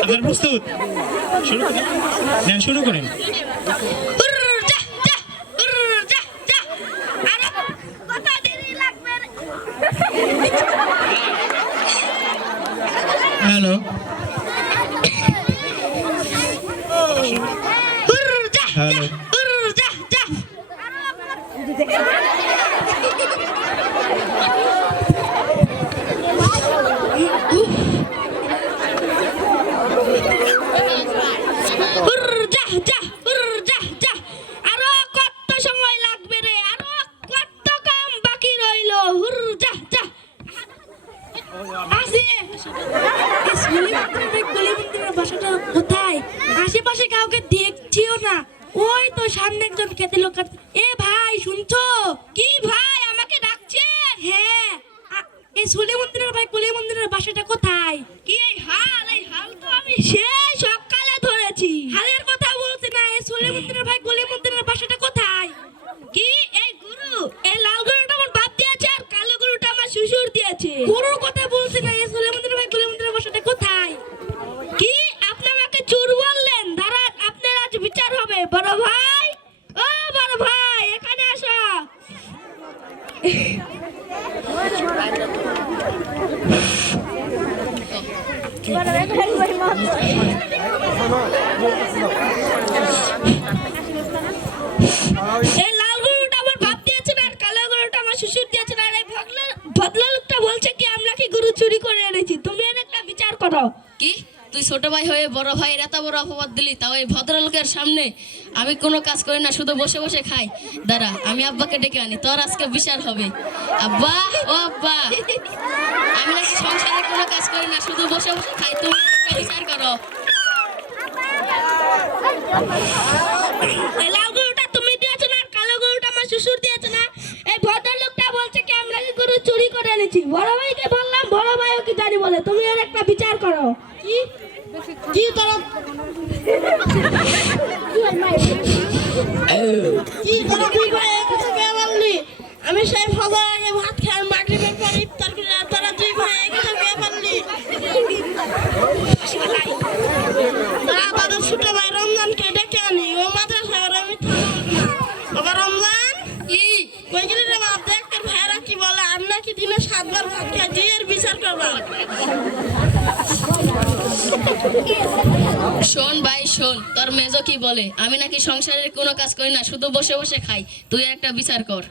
আপনারা প্রস্তুত? শুরু করেন। হ্যালো হ্যালো কোথায়? আশেপাশে কাউকে দেখছিও না। ওই তো সামনে একজন খেতে লোক। এ ভাই শুনছো? কি ভাই আমাকে ডাকছেন? হ্যাঁ, এই সুলি মন্দিরের ভাই কলি মন্দিরের বাসাটা কোথায়? কি এই হাল তো আমি সেই সকালে ধরেছি। হালের কথা বলতে না, এই সুলি মন্দিরের ভাই কলি মন্দিরের বাসাটা কোথায়? কি এই গুরু? এই লাল গরুটা আমার বাপ দিয়েছে আর কালো গরুটা আমার শ্বশুর দিয়েছে। গরুর কথা বলতে না, এই সুলি মন্দিরের ভাই কলি মন্দিরের বাসাটা কোথায়? কি আপনি আমাকে চোর বললেন? দাঁড়ান, আপনার আজ বিচার হবে। বড় ভাই, ও বড় ভাই, এখানে আসো। এই লাল গরুটা আমার বাপ দিয়েছে আর কালো গরুটা আমার শ্বশুর দিয়েছে। আর এই ভদ্রলোকটা বলছে কি আমরা কি গরু চুরি করে এনেছি। তুমি এর একটা বিচার করো। কি তুই ছোট ভাই হয়ে বড় ভাইয়ের এত বড় অপবাদ দিলি, তাও এই ভদ্রলোকের সামনে? আমি কোনো কাজ করি না, শুধু বসে বসে খাই। দাঁড়া, আমি আব্বাকে ডেকে আনি, তোর আজকে বিচার হবে। আব্বা, ও আব্বা, আমি নাকি সংসারে কোনো কাজ করি না, শুধু বসে বসে খাই, তুমি একটা বিচার করো। এই লাল গরুটা তুমি দিয়েছো না আর কালো গরুটা আমার শ্বশুর দিয়েছে না। এই ভদ্রলোকটা বলছে কি আমরা কি গরু চুরি করে এনেছি। বড় ভাইকে বললাম, বড় ভাইও কি জানি বলে। তুমি এর একটা বিচার করো। কি কি তারা কি তারা দুই ভাই একই সাথে বললি? আমি সেই ফজর আগে ভাত খাই, মাগরিবের পর ইফতার করি, আর তারা দুই ভাই একই সাথে বললি? তারা তাদের ছোট ভাই রমজানকে ডেকে আনি, ও মাদ্রাসায় ওরা মিথ্যা বলবে না। বাবা রমজান, কি কই গেলি রে বাপ? দেখ তোর ভাইরা কি বলে। আর নাকি দিনে 7 বার ভাত খাই, তুই এর বিচার করবা। শোন ভাই শোন, তোর মেজো কি বলে? আমি নাকি সংসারের কোনো কাজ করি না, শুধু বসে বসে খাই, তুই একটা বিচার কর।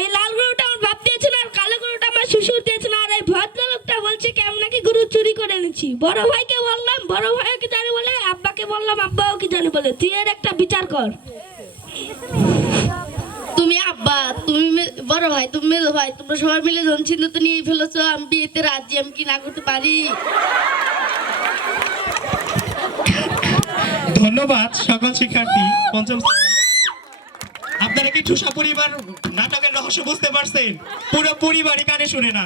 এই লাল গরুটা আমার বাপ দিয়েছে না আর কালো গরুটা আমার শ্বশুর দিয়েছে না। আর এই ভদ্রলোকটা বলছে কি আমি নাকি গরু চুরি করে এনেছি। বড় ভাইকে বললাম, বড় ভাইও কি জানি বলে। আব্বাকে বললাম, আব্বাও কি জানি বলে। তুই এর একটা বিচার কর। তুমি আব্বা, তুমি বড় ভাই, তুমি মেজো ভাই, তোমরা সবাই মিলে জন চিহ্নিত নিয়ে ফেলেছো। আমি বিয়েতে রাজি, আমি কি না করতে পারি? ধন্যবাদ সকল শিক্ষার্থী। পঞ্চম আপনারা কি ঠুসা পরিবার নাটকের রহস্য বুঝতে পারছেন? পুরো পরিবারই কানে শুনে না।